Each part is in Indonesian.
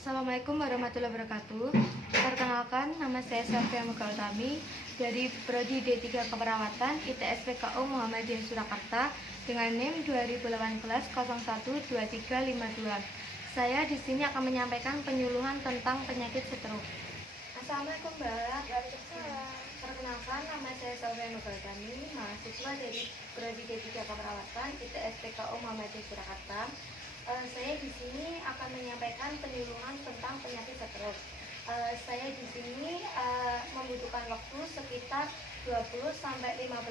Assalamualaikum warahmatullahi wabarakatuh. Perkenalkan, nama saya Safia Mugautami dari Prodi D3 Keperawatan ITS PKU Muhammadiyah Surakarta dengan NIM 2018-012352. Saya di sini akan menyampaikan penyuluhan tentang penyakit stroke. Assalamualaikum Mbak. Waalaikumsalam. Perkenalkan, nama saya Safia Mugautami, mahasiswa dari Prodi D3 Keperawatan ITS PKU Muhammadiyah Surakarta. Saya di sini akan menyampaikan penyuluhan tentang penyakit stroke. Saya di sini membutuhkan waktu sekitar 20 sampai 15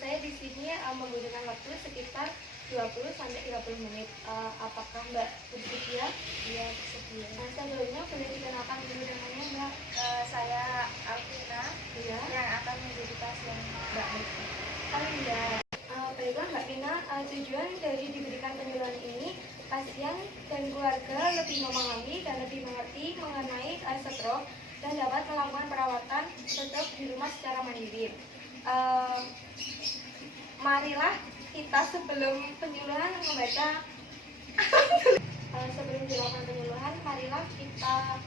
saya di sini membutuhkan waktu sekitar 20 sampai 30 menit. Apakah Mbak bersedia? Iya, bersedia. Sebelumnya boleh dikenalkan dulu namanya Mbak. Saya Alvina, ya, yang akan menjadi pasien Mbak Mika. Oh iya. Baiklah Mbak Vina, tujuan dari diberikan penyuluhan ini, pasien dan keluarga lebih memahami dan lebih mengerti mengenai stroke dan dapat melakukan perawatan stroke di rumah secara mandiri. Marilah kita sebelum penyuluhan membaca sebelum dilakukan penyuluhan, marilah kita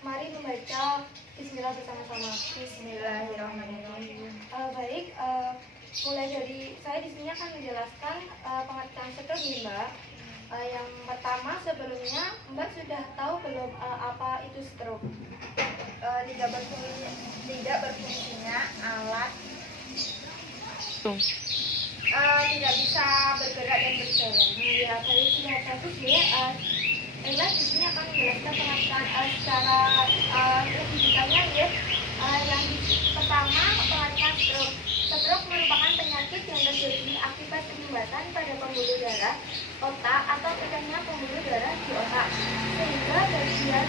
mari membaca Bismillah bersama-sama. Bismillahirrahmanirrahim. Mulai dari saya di sini akan menjelaskan pengertian stroke nih Mbak. Yang pertama, sebelumnya Mbak sudah tahu belum apa itu stroke? Tidak berfungsinya alat tidak bisa bergerak dan berjalan. Ya, saya sudah bagus ya. Di sini akan menjelaskan pengertian secara lebih detailnya ya. Yang pertama, pengertian stroke. Stroke merupakan penyakit yang terjadi akibat penyumbatan pada pembuluh darah otak atau pecahnya pembuluh darah di otak, sehingga bagian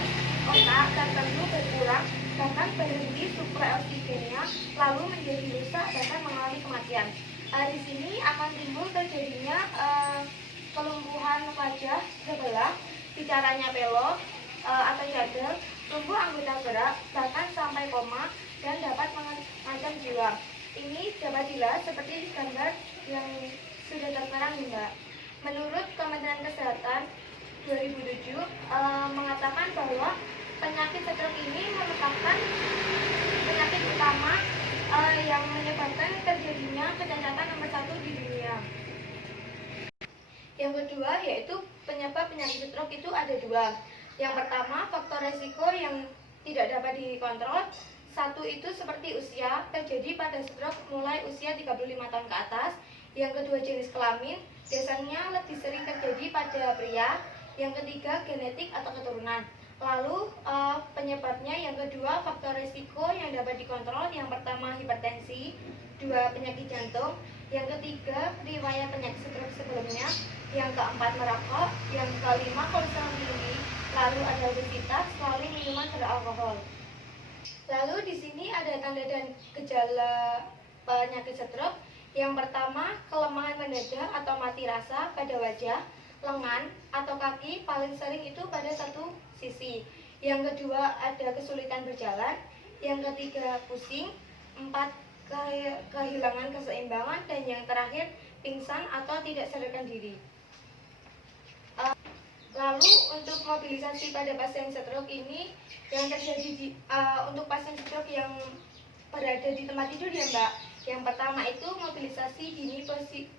otak tertentu berkurang, bahkan berhenti suplai oksigennya, lalu menjadi rusak bahkan mengalami kematian. Di sini akan timbul terjadinya kelumpuhan wajah sebelah, bicaranya belok atau jadul, lumpuh anggota gerak, bahkan sampai koma, dan dapat mengancam jiwa. Ini dapat dilihat seperti di gambar yang sudah tertera nih Mbak. Menurut Kementerian Kesehatan 2007 mengatakan bahwa penyakit stroke ini merupakan penyakit utama yang menyebabkan terjadinya kecacatan nomor 1 di dunia. Yang kedua yaitu penyebab penyakit stroke itu ada dua. Yang pertama, faktor resiko yang tidak dapat dikontrol. Satu itu seperti usia, terjadi pada stroke mulai usia 35 tahun ke atas. Yang kedua, jenis kelamin, biasanya lebih sering terjadi pada pria. Yang ketiga, genetik atau keturunan. Lalu penyebabnya yang kedua, faktor resiko yang dapat dikontrol. Yang pertama, hipertensi. Dua, penyakit jantung. Yang ketiga, riwayat penyakit stroke sebelumnya. Yang keempat, merokok. Yang kelima, kolesterol tinggi. Lalu ada obesitas, lalu minuman beralkohol. Lalu di sini ada tanda dan gejala penyakit stroke. Yang pertama, kelemahan mendadak atau mati rasa pada wajah, lengan atau kaki, paling sering itu pada satu sisi. Yang kedua, ada kesulitan berjalan. Yang ketiga, pusing. Empat, kehilangan keseimbangan. Dan yang terakhir, pingsan atau tidak sadarkan diri. Lalu untuk mobilisasi pada pasien stroke ini yang terjadi untuk pasien stroke yang berada di tempat tidur ya Mbak. Yang pertama itu mobilisasi dini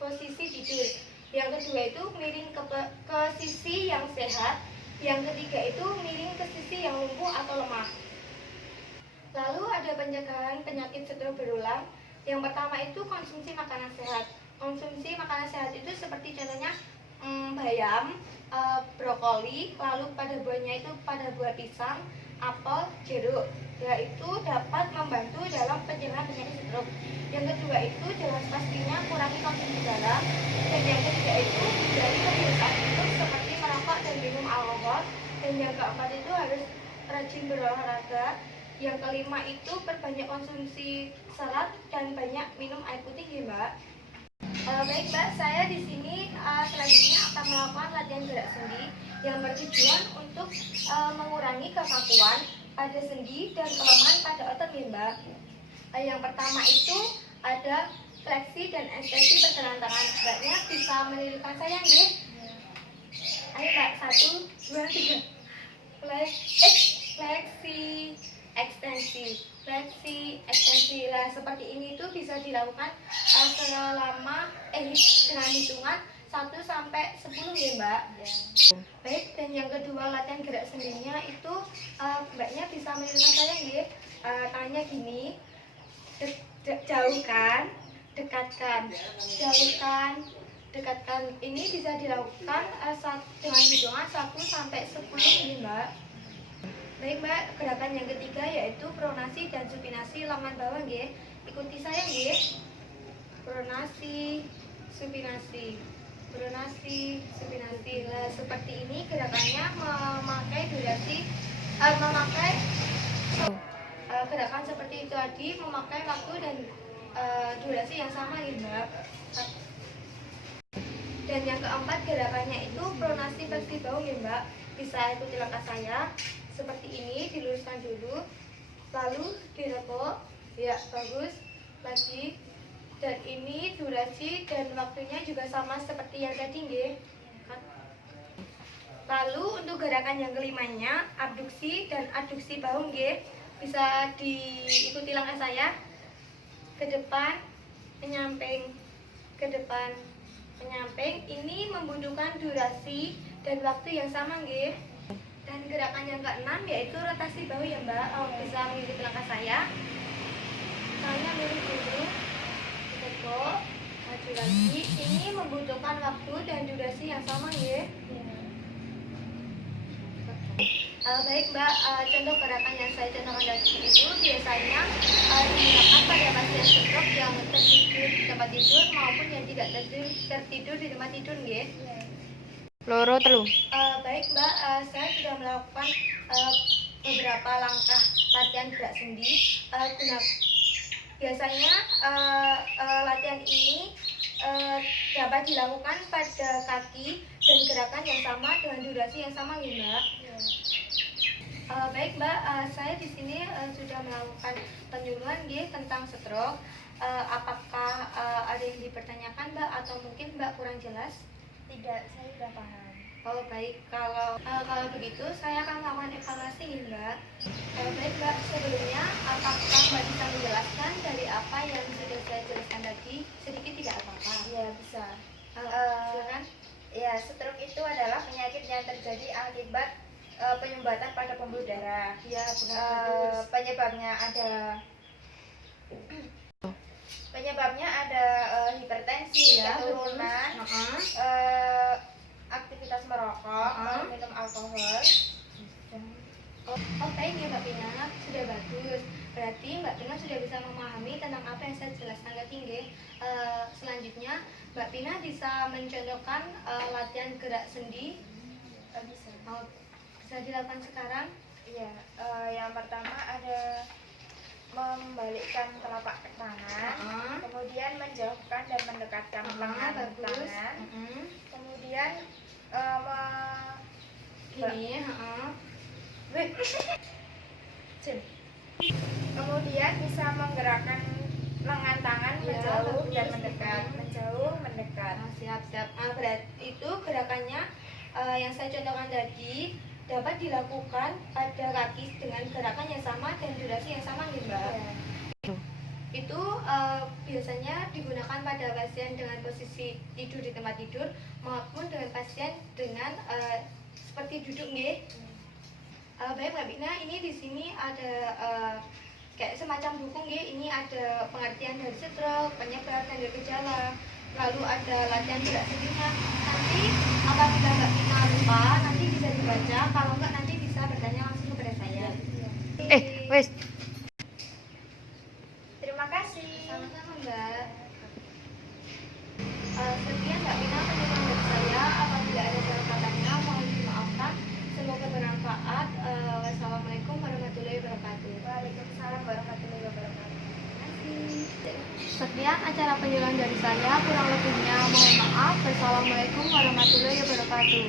posisi tidur. Yang kedua itu miring ke sisi yang sehat. Yang ketiga itu miring ke sisi yang lumpuh atau lemah. Lalu ada pencegahan penyakit stroke berulang. Yang pertama itu konsumsi makanan sehat. Konsumsi makanan sehat itu seperti contohnya bayam, brokoli, lalu pada buahnya itu pada buah pisang, apel, jeruk. Itu dapat membantu dalam pencegahan penyakit stroke. Yang kedua itu jelas pastinya kurangi konsumsi garam. Dan yang ketiga itu dari kebiasaan hidup seperti merokok dan minum alkohol. Dan yang keempat itu harus rajin berolahraga. Yang kelima itu perbanyak konsumsi serat dan banyak minum air putih ya Mbak. Baik Mbak, saya di sini selanjutnya akan melakukan latihan gerak sendi yang bertujuan untuk mengurangi kekakuan pada sendi dan kelemahan pada otot ya Mbak. Yang pertama itu ada fleksi dan ekstensi pergelangan tangan. Mbaknya bisa menirukan saya nggih? Ayo Mbak, 1, 2, 3. Fleksi, ekstensi. Lah seperti ini tuh bisa dilakukan selama dengan hitungan 1 sampai 10 ya Mbak. Ya. Baik, dan yang kedua latihan gerak sendinya itu Mbaknya bisa menirukan saya nggih. Tangannya gini, jauhkan, dekatkan, jauhkan, dekatkan. Ini bisa dilakukan dengan hitungan 1 sampai 10 ini Mbak. Baik Mbak, gerakan yang ketiga yaitu pronasi dan supinasi lengan bawah nggih. Ikuti saya nggih. Pronasi, supinasi. Lah seperti ini gerakannya memakai gerakan seperti itu tadi, memakai waktu dan durasi yang sama ya Mbak. Dan yang keempat gerakannya itu pronasi fleksi bahu ya Mbak. Bisa ikuti langkah saya. Seperti ini, diluruskan dulu, lalu direkuk, ya bagus, lagi. Dan ini durasi dan waktunya juga sama seperti yang tadi nggih. Lalu untuk gerakan yang kelimanya, abduksi dan aduksi bahu nggih. Bisa diikuti langkah saya. Ke depan, penyamping, ke depan, penyamping. Ini membutuhkan durasi dan waktu yang sama nggih. Dan gerakan yang keenam yaitu rotasi bahu ya Mbak. Bisa mengikuti langkah saya. Saya lurus dulu, tekuk, maju lagi. Ini membutuhkan waktu dan durasi yang sama ya. Baik Mbak, contoh gerakan yang saya contohkan tadi itu biasanya digunakan pada pasien stroke yang tertidur di tempat tidur maupun yang tidak tertidur di tempat tidur nggih. Loro telu. Baik Mbak, saya sudah melakukan beberapa langkah latihan gerak sendi. Biasanya latihan ini dapat dilakukan pada kaki dan gerakan yang sama dengan durasi yang sama ya Mbak. Baik Mbak, saya di sini sudah melakukan penyuluhan tentang stroke. Apakah ada yang dipertanyakan Mbak atau mungkin Mbak kurang jelas? Tidak, saya sudah paham. Oh baik, kalau begitu saya akan melakukan evaluasi nih Mbak. Baik Mbak, sebelumnya apakah Mbak bisa menjelaskan dari apa yang sudah saya jelaskan tadi sedikit tidak apa-apa? Iya, bisa. Silakan. Ya, stroke itu adalah penyakit yang terjadi akibat penyumbatan pada pembuluh darah. Ya benar. Penyebabnya ada hipertensi, Ya, keturunan, aktivitas merokok, minum alkohol. Oh baik ya Mbak Pina, sudah bagus. Berarti Mbak Pina sudah bisa memahami tentang apa yang saya jelaskan tadi nggih. Selanjutnya Mbak Pina bisa mencontohkan latihan gerak sendi. Bisa. Bisa dilakukan sekarang. Iya, yang pertama ada membalikkan telapak tangan, kemudian menjauhkan dan mendekatkan lengan tangan, kemudian Gini, kemudian bisa menggerakkan lengan tangan menjauh dan mendekat, menjauh, mendekat. Siap. Berarti itu gerakannya yang saya contohkan tadi dapat dilakukan pada kaki dengan gerakan yang sama dan durasi yang sama nih Mbak. Ya. Itu biasanya digunakan pada pasien dengan posisi tidur di tempat tidur maupun dengan pasien dengan seperti duduk nggih. Baik Mbak Bina, ini di sini ada kayak semacam buku nggih. Ini ada pengertian dari stroke, penyebab dan gejala. Lalu ada latihan gerak sendinya. Nanti apabila Mbak Bina lupa, nanti bisa dibaca. Kalau enggak nanti bisa bertanya langsung kepada saya. Wes. Terima kasih. Sama-sama Mbak. Sekian Mbak Bina penjelasan dari saya. Apabila ada salah katanya mohon dimaafkan. Semoga bermanfaat. Wassalamualaikum warahmatullahi wabarakatuh. Waalaikumsalam warahmatullahi wabarakatuh. Sekian acara penyuluhan dari saya. Kurang lebihnya mohon maaf. Wassalamualaikum warahmatullahi wabarakatuh.